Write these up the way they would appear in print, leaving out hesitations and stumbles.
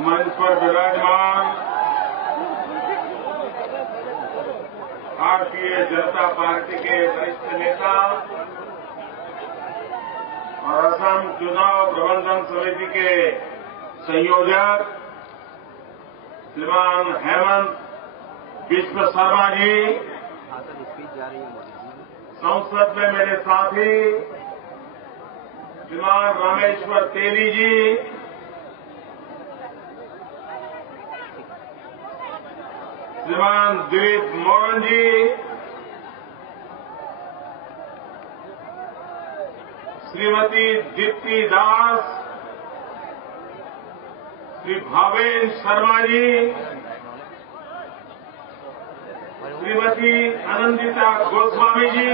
मंच पर विराजमान भारतीय जनता पार्टी के वरिष्ठ नेता और असम चुनाव प्रबंधन समिति के संयोजक श्रीमान हेमंत विश्व शर्मा जी, संसद में मेरे साथी श्रीमान रामेश्वर तेली जी, श्रीमान दिलीप मोहन जी, श्रीमती दीप्ति दास, श्री भावेन शर्मा जी, श्रीमती आनंदिता गोस्वामी जी,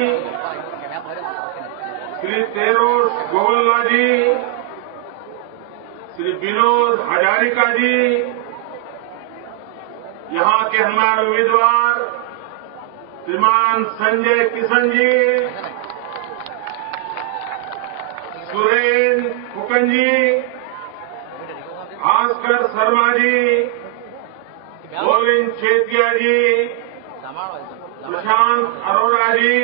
श्री तेरोस गोवल्ला जी, श्री विनोद हजारिका जी, यहां के हमारे उम्मीदवार श्रीमान संजय किशन जी, सुरेन फुकन जी, भास्कर शर्मा जी, गोविंद चेतिया जी, प्रशांत अरोड़ा जी,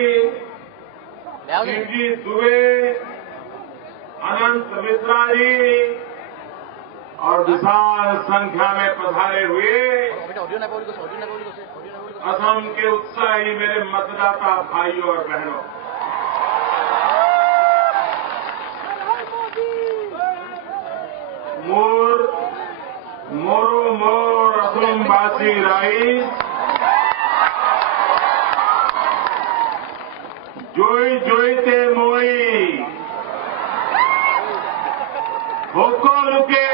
शिवजी दुबे, अनंत मिश्रा जी और विशाल संख्या में पधारे हुए असम के उत्साही मेरे मतदाता भाइयों और बहनों, मोरो मोर असमवासी राइज जोई जोईते मोई होकोलुके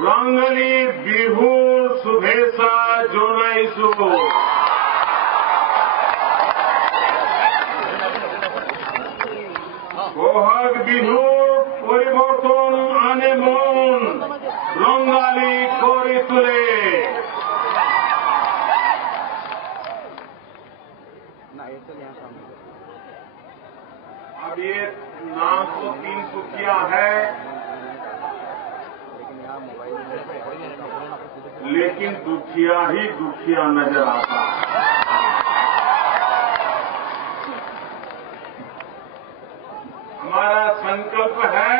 रंगली बिहू शुभेच्छा जोनाइसु बोहाग बिहू परिवर्तन आने मन रंगाली कोरी तुले। अब ये नाम तो 3 सुखिया है, लेकिन दुखिया ही दुखिया नजर आता है। हमारा संकल्प है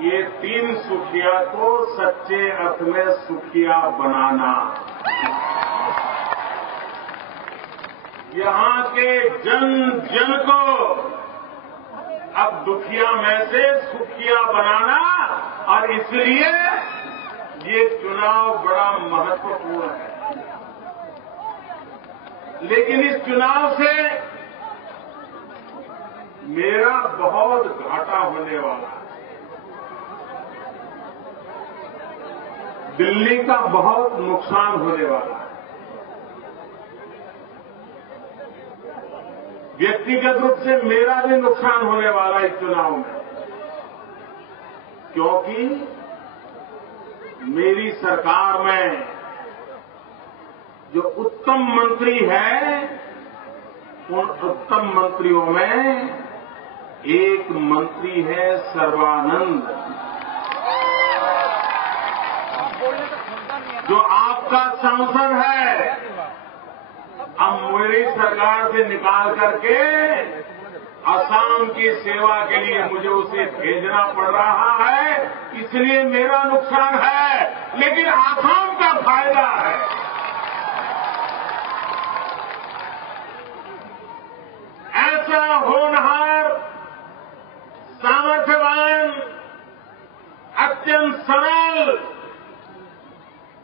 ये 3 सुखिया को सच्चे अर्थ में सुखिया बनाना। यहां के जन जन को अब दुखिया में से सुखिया बनाना, और इसलिए ये चुनाव बड़ा महत्वपूर्ण है। लेकिन इस चुनाव से मेरा बहुत घाटा होने वाला है। दिल्ली का बहुत नुकसान होने वाला है। व्यक्तिगत रूप से मेरा भी नुकसान होने वाला है इस चुनाव में, क्योंकि मेरी सरकार में जो उत्तम मंत्री हैं, उन उत्तम मंत्रियों में एक मंत्री है सर्बानंद, जो आपका सांसद है। अब मेरी सरकार से निकाल करके असम की सेवा के लिए मुझे उसे भेजना पड़ रहा है, इसलिए मेरा नुकसान है, लेकिन असम का फायदा है। ऐसा होनहार, सामर्थ्यवान, अत्यंत सरल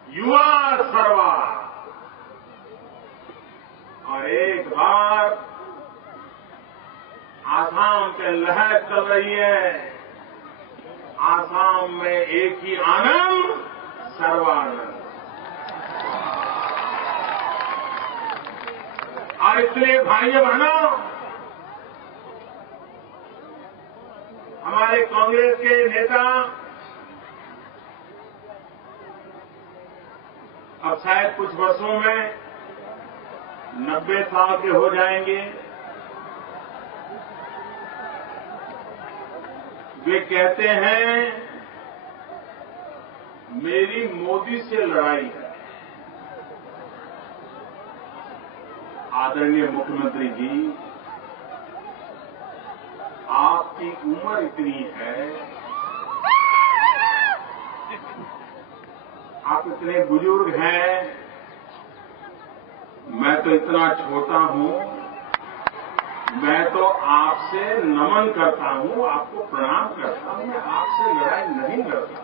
युवा सरवा, और एक बार आसाम पे लहर चल रही है। आसाम में एक ही आनंद, सर्वानंद। और इसलिए भाइयों बहनों, हमारे कांग्रेस के नेता अब शायद कुछ वर्षों में 90 साल के हो जाएंगे। वे कहते हैं मेरी मोदी से लड़ाई है। आदरणीय मुख्यमंत्री जी, आपकी उम्र इतनी है, आप इतने बुजुर्ग हैं, मैं तो इतना छोटा हूं। मैं तो आपसे नमन करता हूं, आपको प्रणाम करता हूं, मैं आपसे लड़ाई नहीं लड़ता।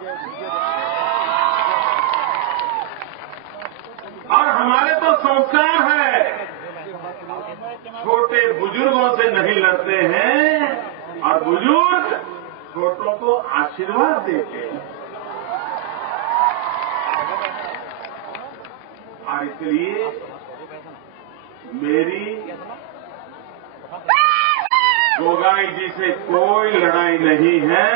और हमारे तो संस्कार है, छोटे बुजुर्गों से नहीं लड़ते हैं और बुजुर्ग छोटों को आशीर्वाद देते हैं। और इसलिए मेरी गोगाई जी से कोई लड़ाई नहीं है।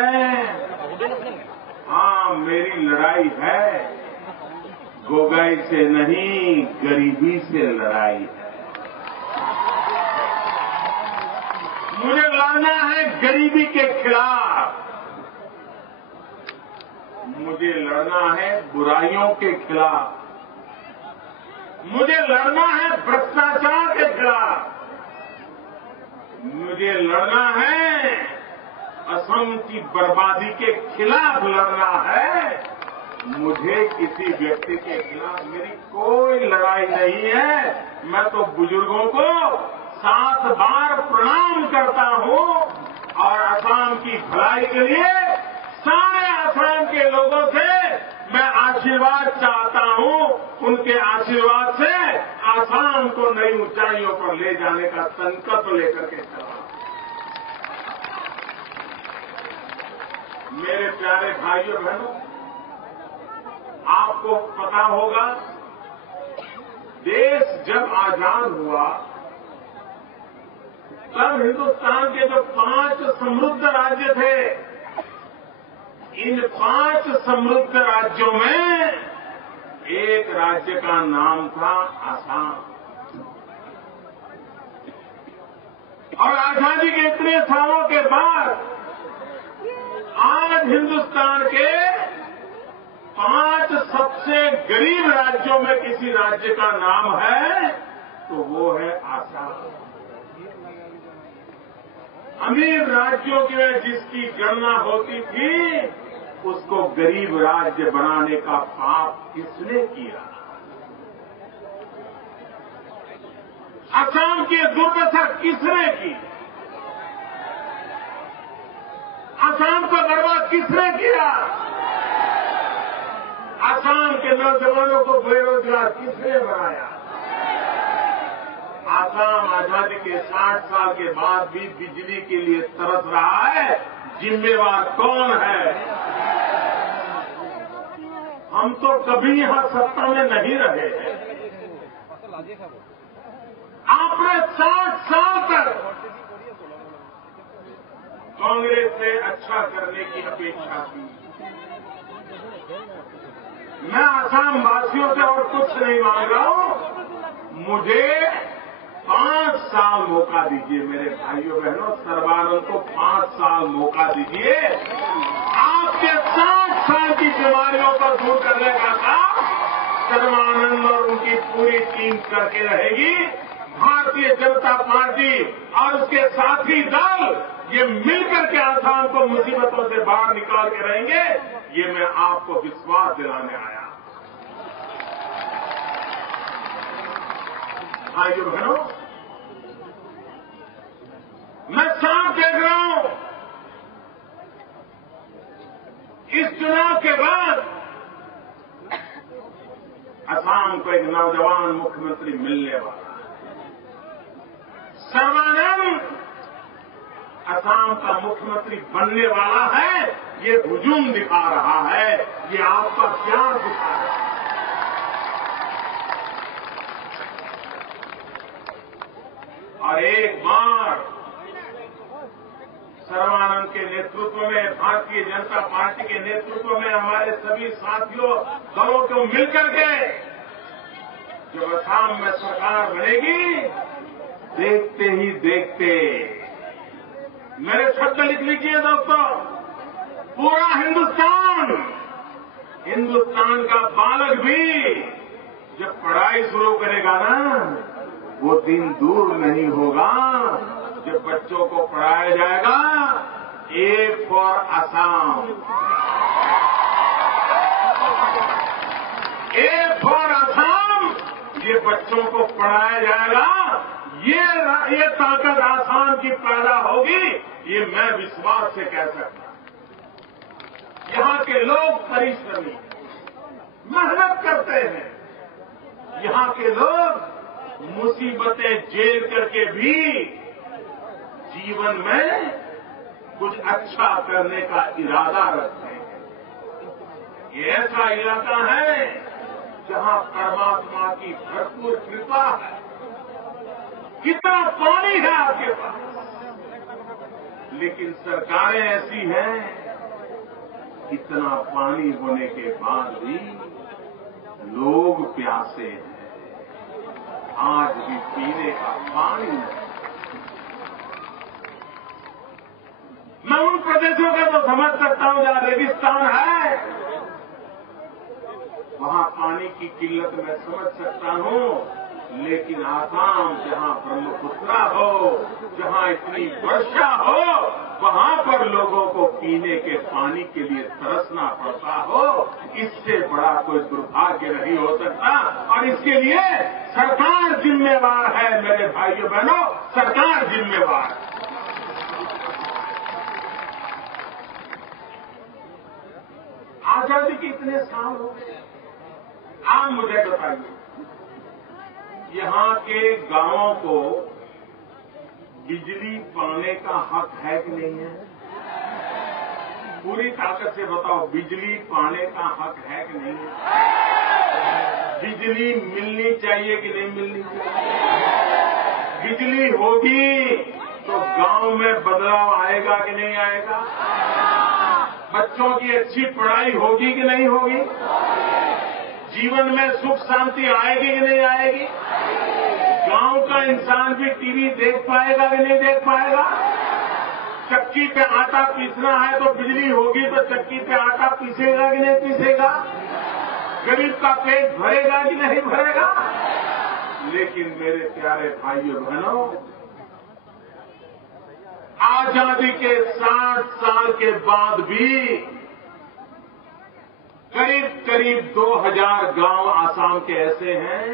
हाँ, मेरी लड़ाई है गोगाई से नहीं, गरीबी से लड़ाई है। मुझे लड़ना है गरीबी के खिलाफ, मुझे लड़ना है बुराइयों के खिलाफ, मुझे लड़ना है भ्रष्टाचार के खिलाफ, मुझे लड़ना है असम की बर्बादी के खिलाफ लड़ना है। मुझे किसी व्यक्ति के खिलाफ मेरी कोई लड़ाई नहीं है। मैं तो बुजुर्गों को 7 बार प्रणाम करता हूं और असम की भलाई के लिए सारे असम के लोगों से मैं आशीर्वाद चाहता हूं। उनके आशीर्वाद से असम को नई ऊंचाइयों पर ले जाने का संकल्प लेकर के चला। मेरे प्यारे भाइयों बहनों, आपको पता होगा, देश जब आजाद हुआ तब हिंदुस्तान के जो 5 समृद्ध राज्य थे, इन 5 समृद्ध राज्यों में एक राज्य का नाम था असम। और आजादी के इतने सालों के बाद आज हिंदुस्तान के 5 सबसे गरीब राज्यों में किसी राज्य का नाम है तो वो है असम। अमीर राज्यों में जिसकी गणना होती थी, उसको गरीब राज्य बनाने का पाप किसने किया? असम की दुर्दशा किसने की? असम को बर्बाद किसने किया? असम के नौजवानों को बेरोजगार किसने बनाया? असम आजादी के 60 साल के बाद भी बिजली के लिए तरस रहा है, जिम्मेवार कौन है? हम तो कभी यहां सत्ता में नहीं रहे हैं। आपने 60 साल तक कांग्रेस से अच्छा करने की अपेक्षा की। मैं असम वासियों से और कुछ नहीं मांग रहा हूं, मुझे 5 साल मौका दीजिए। मेरे भाइयों बहनों, सर्बानंद को 5 साल मौका दीजिए। आपके 60 साल की बीमारियों को दूर करने का काम सर्बानंद और उनकी पूरी टीम करके रहेगी। भारतीय जनता पार्टी और उसके साथी दल ये मिलकर के असम को मुसीबतों से बाहर निकाल के रहेंगे, ये मैं आपको विश्वास दिलाने आया। भाइयों बहनों, मैं साफ देख रहा हूं, इस चुनाव के बाद असम को एक नौजवान मुख्यमंत्री मिलने वाला है। सर्बानंद असम का मुख्यमंत्री बनने वाला है। ये हुजूम दिखा रहा है, ये आपका प्यार दिखा रहा है। और एक बार सर्बानंद के नेतृत्व में, भारतीय जनता पार्टी के नेतृत्व में हमारे सभी साथियों दलों को मिलकर के जब असम में सरकार बनेगी, देखते ही देखते, मेरे शब्द लिख लीजिए दोस्तों, पूरा हिंदुस्तान हिंदुस्तान का बालक भी जब पढ़ाई शुरू करेगा ना, वो दिन दूर नहीं होगा जब बच्चों को पढ़ाया जाएगा A for Assam, A for Assam, ये बच्चों को पढ़ाया जाएगा। ये ताकत आसाम की पैदा होगी, ये मैं विश्वास से कह सकता हूं। यहां के लोग परिश्रमी, मेहनत करते हैं। यहां के लोग मुसीबतें झेल करके भी जीवन में कुछ अच्छा करने का इरादा रखते हैं। ये ऐसा इलाका है जहां परमात्मा की भरपूर कृपा है। कितना पानी है आपके पास, लेकिन सरकारें ऐसी हैं, इतना पानी होने के बाद भी लोग प्यासे हैं, आज भी पीने का पानी नहीं। मैं उन प्रदेशों का तो समझ सकता हूं जहां रेगिस्तान है, वहां पानी की किल्लत मैं समझ सकता हूं, लेकिन आसाम जहां ब्रह्मपुत्रा हो, जहां इतनी वर्षा हो, वहां पर लोगों को पीने के पानी के लिए तरसना पड़ता हो, इससे बड़ा कोई दुर्भाग्य नहीं हो सकता। और इसके लिए सरकार जिम्मेवार है मेरे भाइयों बहनों, सरकार जिम्मेवार है। आजादी के इतने साल हो गए, आप मुझे बताइए, यहां के गांवों को बिजली पाने का हक है कि नहीं है? पूरी ताकत से बताओ, बिजली पाने का हक है कि नहीं है? बिजली मिलनी चाहिए कि नहीं मिलनी चाहिए? बिजली होगी तो गांव में बदलाव आएगा कि नहीं आएगा? बच्चों की अच्छी पढ़ाई होगी कि नहीं होगी? जीवन में सुख शांति आएगी कि नहीं आएगी? गांव का इंसान भी टीवी देख पाएगा कि नहीं देख पाएगा? चक्की पे आटा पीसना है तो बिजली होगी तो चक्की पे आटा पीसेगा कि नहीं पीसेगा? गरीब का पेट भरेगा कि नहीं भरेगा? लेकिन मेरे प्यारे भाइयों बहनों, आजादी के 60 साल के बाद भी करीब 2000 गांव आसाम के ऐसे हैं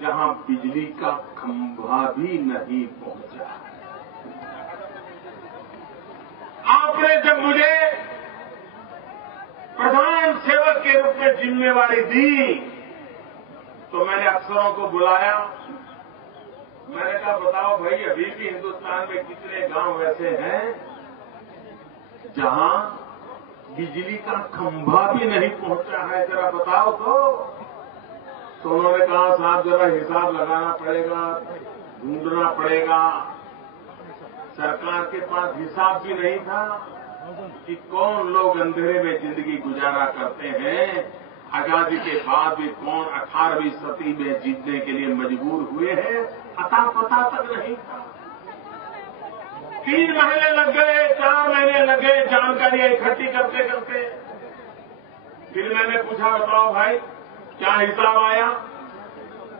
जहां बिजली का खंभा भी नहीं पहुंचा है। आपने जब मुझे प्रधान सेवक के रूप में जिम्मेवारी दी तो मैंने अफसरों को बुलाया। मैंने कहा, बताओ भाई, अभी भी हिंदुस्तान में कितने गांव ऐसे हैं जहां बिजली का खंभा भी नहीं पहुंचा है, जरा बताओ तो उन्होंने कहा, साहब जरा हिसाब लगाना पड़ेगा, ढूंढना पड़ेगा। सरकार के पास हिसाब भी नहीं था कि कौन लोग अंधेरे में जिंदगी गुजारा करते हैं। आजादी के बाद भी कौन 18वीं सदी में जीतने के लिए मजबूर हुए हैं, अता पता तक नहीं था। 3 महीने लग गए, 4 महीने लग गए जानकारियां इकट्ठी करते करते। फिर मैंने पूछा, बताओ भाई क्या हिसाब आया?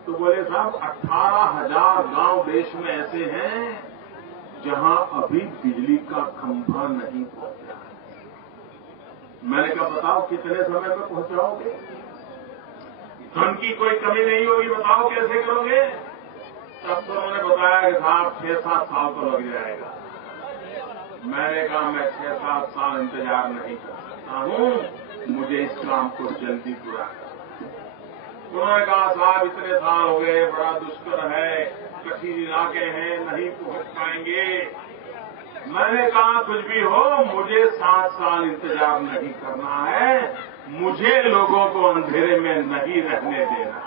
तो बोले, साहब 18,000 गांव देश में ऐसे हैं जहां अभी बिजली का खंभा नहीं पहुंचा है। मैंने कहा, बताओ कितने समय में पहुंचाओगे? धन की कोई कमी नहीं होगी, बताओ कैसे करोगे? तब तो उन्होंने बताया कि साहब 6-7 साल तो लग जाएगा। मैंने कहा, मैं 6-7 साल इंतजार नहीं कर सकता हूं, मुझे इस काम को जल्दी पूरा करना। उन्होंने कहा, साहब इतने साल हो गए, बड़ा दुष्कर है, कठिन इलाके हैं, नहीं पहुंच पाएंगे। मैंने कहा, कुछ भी हो, मुझे 7 साल इंतजार नहीं करना है, मुझे लोगों को अंधेरे में नहीं रहने देना।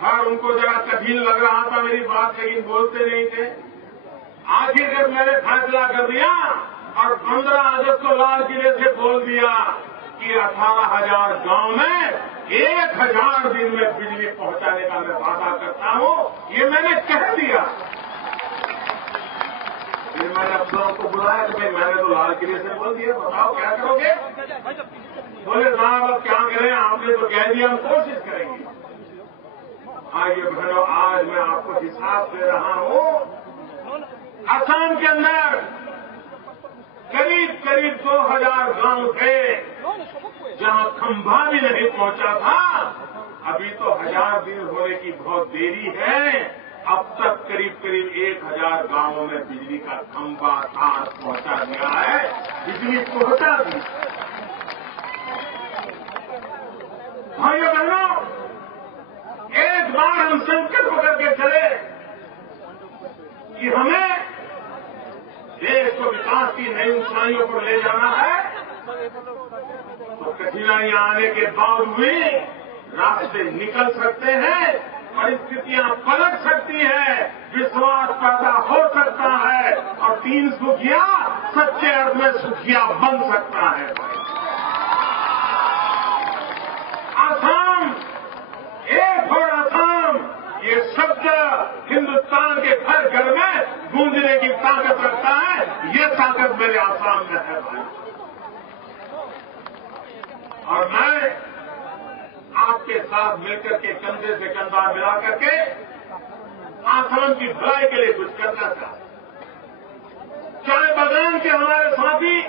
हर उनको जरा कठिन लग रहा था मेरी बात, लेकिन बोलते नहीं थे। आखिरकार मैंने फैसला कर दिया और 15 अगस्त को लाल किले से बोल दिया कि 18,000 गांव में 1000 दिन में बिजली पहुंचाने का मैं वादा करता हूं। ये मैंने कह दिया। फिर मैंने अफसरों को बुलाया कि भाई मैंने तो लाल किले से बोल दिया, बताओ क्या करोगे? बोले साहब अब क्या करें, आपने तो कह दिया, हम कोशिश करेंगे। आइए बहनों, आज मैं आपको हिसाब दे रहा हूं। असम के अंदर करीब करीब 2000 गांव थे जहां खंभा भी नहीं पहुंचा था। अभी तो 1000 दिन होने की बहुत देरी है। अब तक करीब करीब 1000 गांवों में बिजली का खंभा तार पहुंचा दिया है, बिजली पहुंचा दी। भाइयों बहनों, एक बार हम संकल्प करके चले कि हमें देश को विकास की नई ऊंचाइयों पर ले जाना है, तो कठिनाइयां आने के बाद भी रास्ते निकल सकते हैं, परिस्थितियां पलट सकती हैं, विश्वास पैदा हो सकता है और 3 सुखिया सच्चे अर्थ में सुखिया बन सकता है। असम, एक और असम, ये शब्द हिंदुस्तान के हर घर में गूंजने की ताकत रखता है। ये ताकत मेरे आसाम में है भाई। और मैं आपके साथ मिलकर के कंधे से कंधा मिला करके आसाम की भलाई के लिए कुछ करना चाहता। चाय बागान के हमारे साथी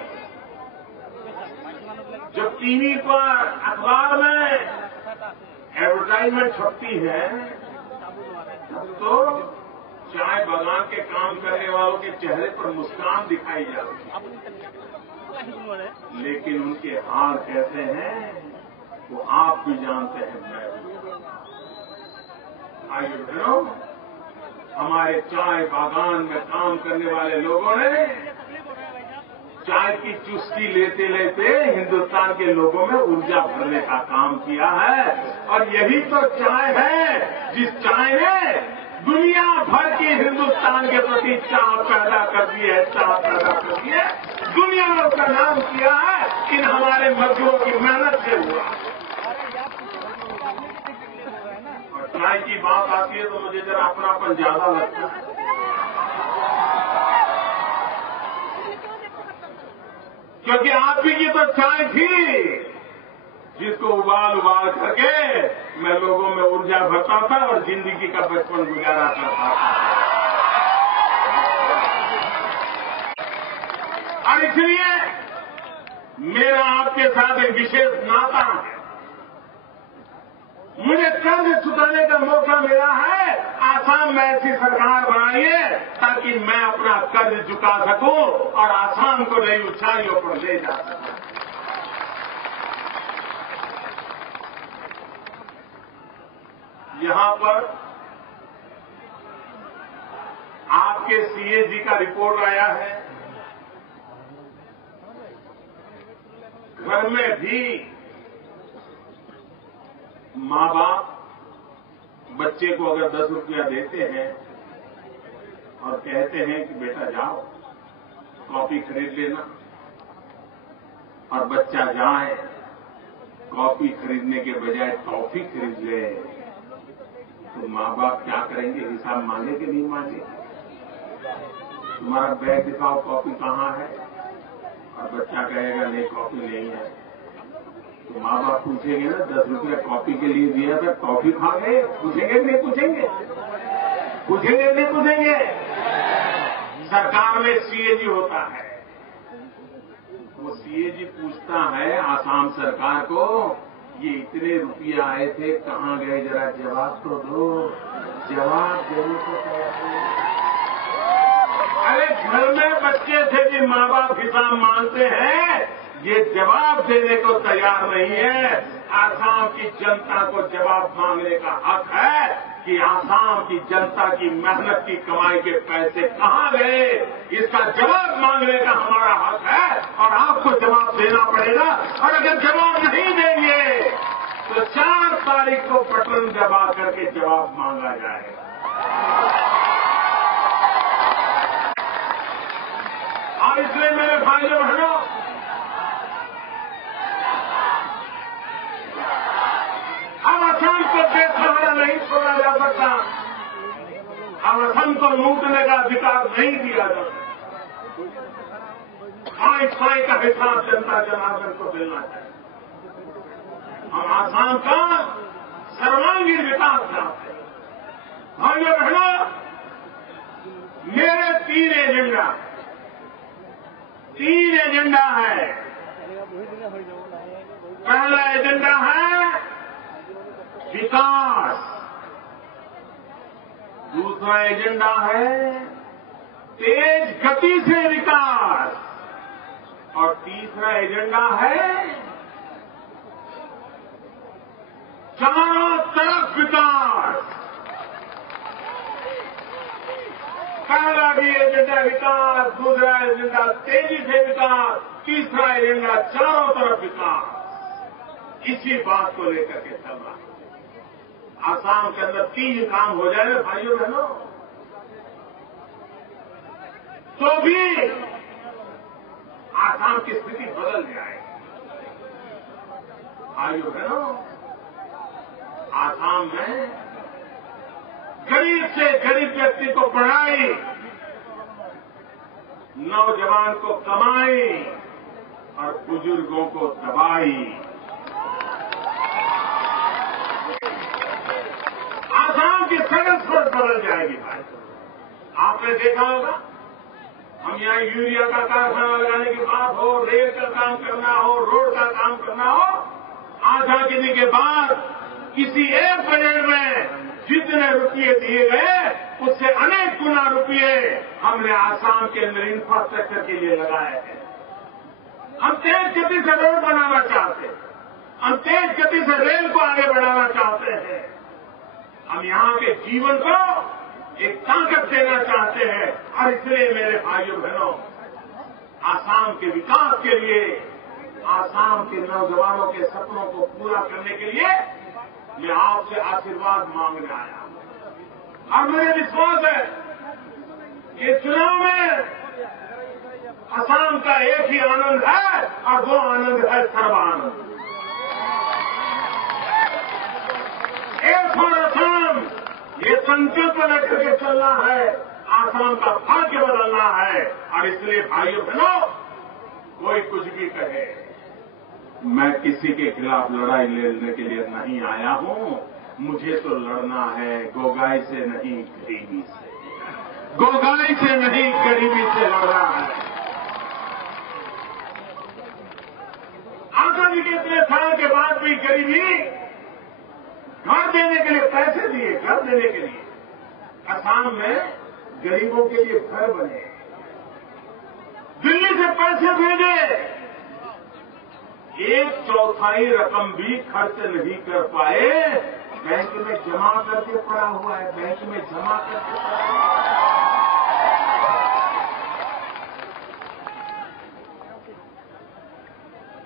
जब टीवी पर अखबार में एडवर्टाइजमेंट छपती है तो चाय बागान के काम करने वालों के चेहरे पर मुस्कान दिखाई जाती है, लेकिन उनके हाल कैसे हैं वो आप भी जानते हैं, मैं भी। आइए बहनों, हमारे चाय बागान में काम करने वाले लोगों ने चाय की चुस्की लेते लेते हिंदुस्तान के लोगों में ऊर्जा भरने का काम किया है। और यही तो चाय है जिस चाय ने दुनिया भर की हिंदुस्तान के प्रति चाह पैदा कर दी है, चाह पैदा कर दी है। दुनिया में उसका नाम किया है, इन हमारे मजदूरों की मेहनत से हुआ। और चाय की बात आती है तो मुझे जरा अपनापन ज्यादा लगता है, क्योंकि आप ही की तो चाय थी जिसको उबाल उबाल करके मैं लोगों में ऊर्जा भरता था और जिंदगी का बचपन गुजारा करता था। और इसलिए मेरा आपके साथ एक विशेष नाता है। मुझे कर्ज चुकाने का मौका मिला है। आसाम में ऐसी सरकार बनाइए ताकि मैं अपना कर्ज चुका सकूं और आसाम को नई ऊंचाइयों पर ले जा सकूं। यहां पर आपके सीएजी का रिपोर्ट आया है। घर में भी माँ बाप बच्चे को अगर 10 रुपया देते हैं और कहते हैं कि बेटा जाओ कॉपी खरीद लेना, और बच्चा जाए कॉपी खरीदने के बजाय टॉफी खरीद ले, तो माँ बाप क्या करेंगे? हिसाब मांगे कि नहीं मांगे? तुम्हारा बैग दिखाओ, कॉपी कहाँ है? और बच्चा कहेगा नहीं कॉपी नहीं है, तो माँ बाप पूछेंगे ना 10 रुपया कॉपी के लिए दिया था, कॉपी खा गए? पूछेंगे नहीं पूछेंगे? पूछेंगे नहीं पूछेंगे? सरकार में सीएजी होता है, वो सीएजी पूछता है आसाम सरकार को, ये इतने रुपये आए थे कहाँ गए, जरा जवाब तो दो। जवाब देने को तैयार। अरे घर में बच्चे थे कि माँ बाप हिसाब मांगते हैं, ये जवाब देने को तैयार नहीं है। आसाम की जनता को जवाब मांगने का हक है कि आसाम की जनता की मेहनत की कमाई के पैसे कहाँ गए, इसका जवाब मांगने का हमारा हक है और आपको जवाब देना पड़ेगा। और अगर जवाब नहीं देंगे तो 4 तारीख को बटन दबा करके जवाब मांगा जाएगा। और इसलिए मेरे भाइयों बहनों, अब असम को बेसहारा नहीं छोड़ा जा सकता, अब असम को लूटने का अधिकार नहीं दिया जा सकता। पाई का हिसाब जनता जनार्दन को मिलना चाहिए। हम आसाम का सर्वांगीण विकास चाहते हैं। भाइयों बहनों, मेरे तीन एजेंडा है। पहला एजेंडा है विकास, दूसरा एजेंडा है तेज गति से विकास और तीसरा एजेंडा है चारों तरफ विकास। पहला भी एजेंडा विकास, दूसरा एजेंडा तेजी से विकास, तीसरा एजेंडा चारों तरफ विकास। इसी बात को लेकर के चल रहा है। आसाम के अंदर 3 काम हो जाए ना भाइयों बहनों, तो भी आसाम की स्थिति बदल जाएगी। भाइयों बहनों, आसाम में गरीब से गरीब व्यक्ति को पढ़ाई, नौजवान को कमाई और बुजुर्गों को दवाई। आसाम की सड़क पर बदल जाएगी भाई। आपने देखा होगा, हम यहाँ यूरिया का कारखाना लगाने की बात हो, रेल का काम करना हो, रोड का काम करना हो, आजादी के बाद किसी एक बजट में जितने रुपये दिए गए उससे अनेक गुना रुपये हमने आसाम के अंदर इंफ्रास्ट्रक्चर के लिए लगाए हैं। हम तेज गति से रोड बनाना चाहते हैं, हम तेज गति से रेल को आगे बढ़ाना चाहते हैं, हम यहाँ के जीवन को एक ताकत देना चाहते हैं। और इसलिए मेरे भाइयों बहनों, आसाम के विकास के लिए, आसाम के नौजवानों के सपनों को पूरा करने के लिए मैं आपसे आशीर्वाद मांगने आया हूं। और मुझे विश्वास है कि चुनाव में आसाम का एक ही आनंद है और वो आनंद है सर्वानंद। एक फॉर आसाम, ये संकल्प लेकर के चलना है, आसाम का भाग्य बदलना है। और इसलिए भाइयों बहनों, कोई कुछ भी कहे, मैं किसी के खिलाफ लड़ाई लड़ने के लिए नहीं आया हूं। मुझे तो लड़ना है गोगाई से नहीं गरीबी से, गोगाई से नहीं गरीबी से लड़ना है। आजादी के इतने साल के बाद भी गरीबी, घर देने के लिए पैसे दिए, घर देने के लिए असम में गरीबों के लिए घर बने, दिल्ली से पैसे भेजे, 1/4 रकम भी खर्च नहीं कर पाए, बैंक में जमा करके पड़ा हुआ है, बैंक में जमा करके पड़ा हुआ है।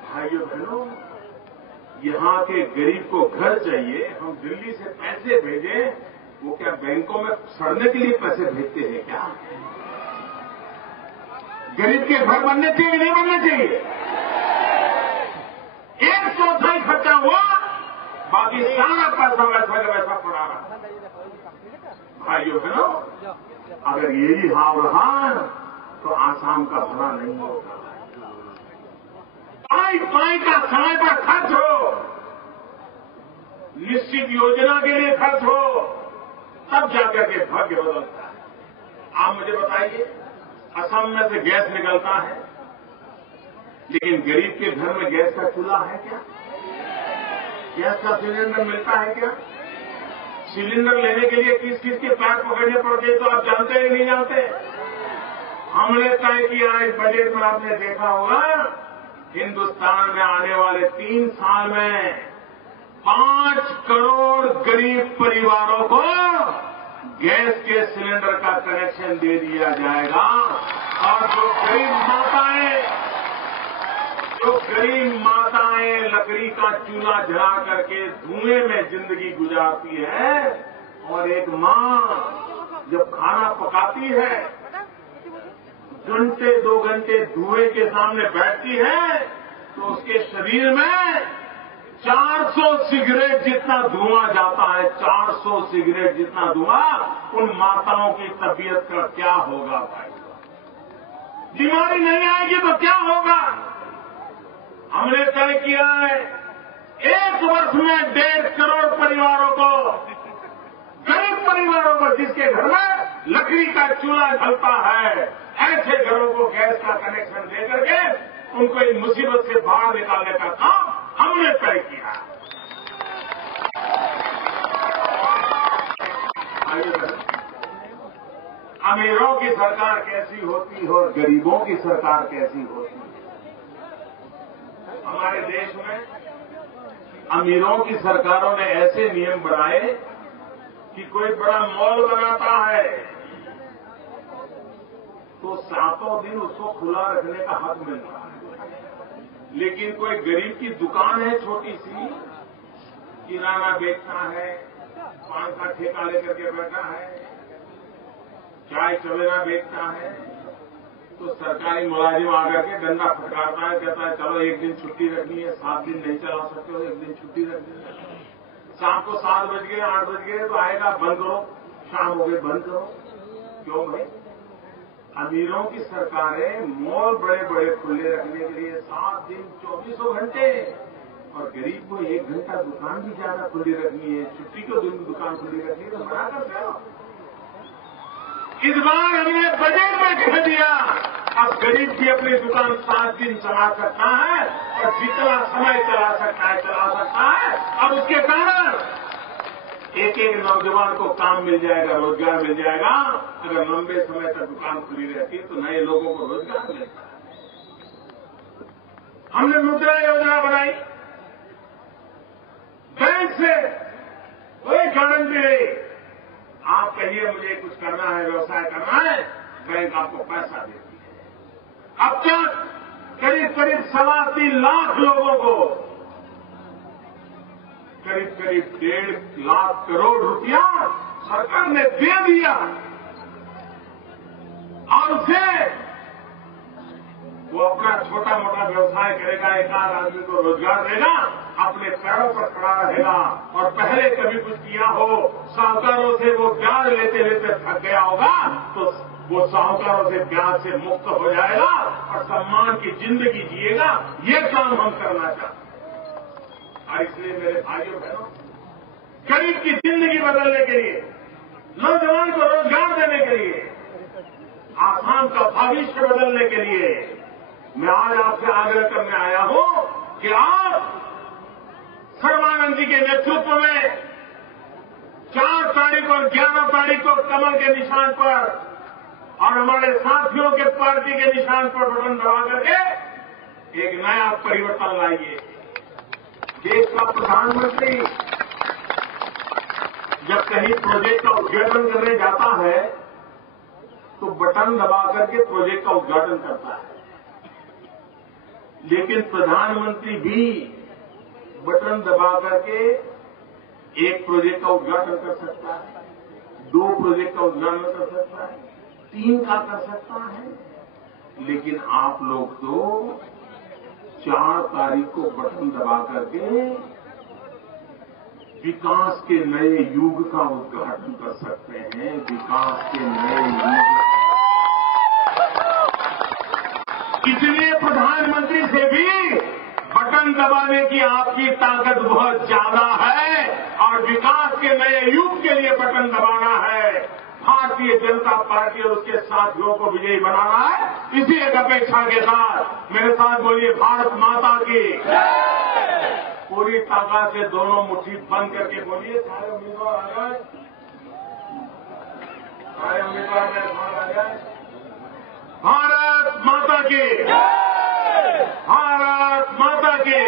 भाइयों बहनों, यहाँ के गरीब को घर चाहिए, हम दिल्ली से पैसे भेजें, वो क्या बैंकों में सड़ने के लिए पैसे भेजते हैं क्या? गरीब के घर बनने चाहिए नहीं बनने चाहिए? 1/4 खर्चा हुआ, बाकी सारा पैसा वैसा का वैसा पड़ा रहा। भाइयों बहनों, अगर यही हाव रहा तो आसाम का भला नहीं होगा। पाई का समय पर खर्च हो, निश्चित योजना के लिए खर्च हो, तब जाकर के भाग्य बदलता है। आप मुझे बताइए, असम में से गैस निकलता है, लेकिन गरीब के घर में गैस का चूल्हा है क्या? गैस का सिलेंडर मिलता है क्या? सिलेंडर लेने के लिए किस किस के पैर पकड़ने पड़ते हैं तो आप जानते हैं नहीं जानते? हमने तय किया इस बजट में, आपने देखा होगा, हिंदुस्तान में आने वाले 3 साल में 5 करोड़ गरीब परिवारों को गैस के सिलेंडर का कनेक्शन दे दिया जाएगा। और जो गरीब माताएं लकड़ी का चूल्हा जला करके धुएं में जिंदगी गुजारती है, और एक मां जब खाना पकाती है, घंटे 2 घंटे धुएं के सामने बैठती है, तो उसके शरीर में 400 सिगरेट जितना धुआं जाता है। 400 सिगरेट जितना धुआं, उन माताओं की तबीयत का क्या होगा भाई? बीमारी नहीं आएगी तो क्या होगा? हमने तय किया है 1 वर्ष में 1.5 करोड़ परिवारों को, गरीब परिवारों को जिसके घर में लकड़ी का चूल्हा जलता है, ऐसे घरों को गैस का कनेक्शन दे करके उनको इन मुसीबत से बाहर निकालने का काम हमने तय किया। अमीरों की सरकार कैसी होती है और गरीबों की सरकार कैसी होती है? हमारे देश में अमीरों की सरकारों ने ऐसे नियम बनाए कि कोई बड़ा मॉल बनाता है तो 7 दिन उसको खुला रखने का हक मिलता है, लेकिन कोई गरीब की दुकान है छोटी सी, किराना बेचता है, पान का ठेका लेकर के बैठा है, चाय चवेरा बेचता है, तो सरकारी मुलाजिम आकर के डंडा फटकारता है, कहता है चलो 1 दिन छुट्टी रखनी है, 7 दिन नहीं चला सकते हो, 1 दिन छुट्टी रखनी है। शाम को 7 बज गए 8 बज गए तो आएगा, बंद करो, शाम हो गई बंद करो। क्यों भाई? अमीरों की सरकारें मॉल बड़े बड़े खुले रखने के लिए 7 दिन 24 घंटे, और गरीब को 1 घंटा दुकान भी ज्यादा खुली रखनी है, छुट्टी के दिन दुकान खुली रखनी है, तो मना करते हो। इस बार हमने बजट में कह दिया अब गरीब भी अपनी दुकान 7 दिन चला सकता है और जितना समय चला सकता है, और उसके कारण एक नौजवान को काम मिल जाएगा, रोजगार मिल जाएगा। अगर लंबे समय तक दुकान खुली रहती है तो नए लोगों को रोजगार मिलता है। हमने मुद्रा योजना बनाई, बैंक से कोई गारंटी नहीं, आप कहिए मुझे कुछ करना है, व्यवसाय करना है, बैंक आपको पैसा देती है। अब तक करीब 3.25 लाख लोगों को करीब 1.5 लाख करोड़ रुपया सरकार ने दे दिया, और उसे वो अपना छोटा मोटा व्यवसाय करेगा, 1 आध आदमी को रोजगार देगा, अपने पैरों पर खड़ा रहेगा। और पहले कभी कुछ किया हो, साहूकारों से वो ब्याज लेते लेते थक गया होगा, तो वो साहूकारों से ब्याज से मुक्त हो जाएगा और सम्मान की जिंदगी जिएगा। ये काम हम करना चाहते हैं। और इसलिए मेरे भाइयों बहनों, गरीब की जिंदगी बदलने के लिए, नौजवान को रोजगार देने के लिए, आसाम का भविष्य बदलने के लिए मैं आज आपसे आग्रह करने आया हूं कि आप सर्बानंद जी के नेतृत्व में 4 तारीख और 11 तारीख को कमल के निशान पर और हमारे साथियों के पार्टी के निशान पर बटन दबा करके एक नया परिवर्तन लाइए। देश का प्रधानमंत्री जब कहीं प्रोजेक्ट का उद्घाटन करने जाता है तो बटन दबा करके प्रोजेक्ट का उद्घाटन करता है, लेकिन प्रधानमंत्री भी बटन दबा करके 1 प्रोजेक्ट का उद्घाटन कर सकता है, 2 प्रोजेक्ट का उद्घाटन कर सकता है, 3 का कर सकता है। लेकिन आप लोग तो 4 तारीख को बटन दबा करके विकास के नए युग का उद्घाटन कर सकते हैं। विकास के नए युग, इसलिए प्रधानमंत्री से भी बटन दबाने की आपकी ताकत बहुत ज्यादा है और विकास के नए युग के लिए बटन दबाना है। भारतीय जनता पार्टी और उसके साथियों को विजयी बनाना है। इसी एक अपेक्षा के साथ मेरे साथ बोलिए, भारत माता की पूरी ताकत से दोनों मुट्ठी बंद करके बोलिए। सारे उम्मीदवार आ जाए, सारे उम्मीदवार मेरे साथ आ जाए। भारत माता की, भारत माता की।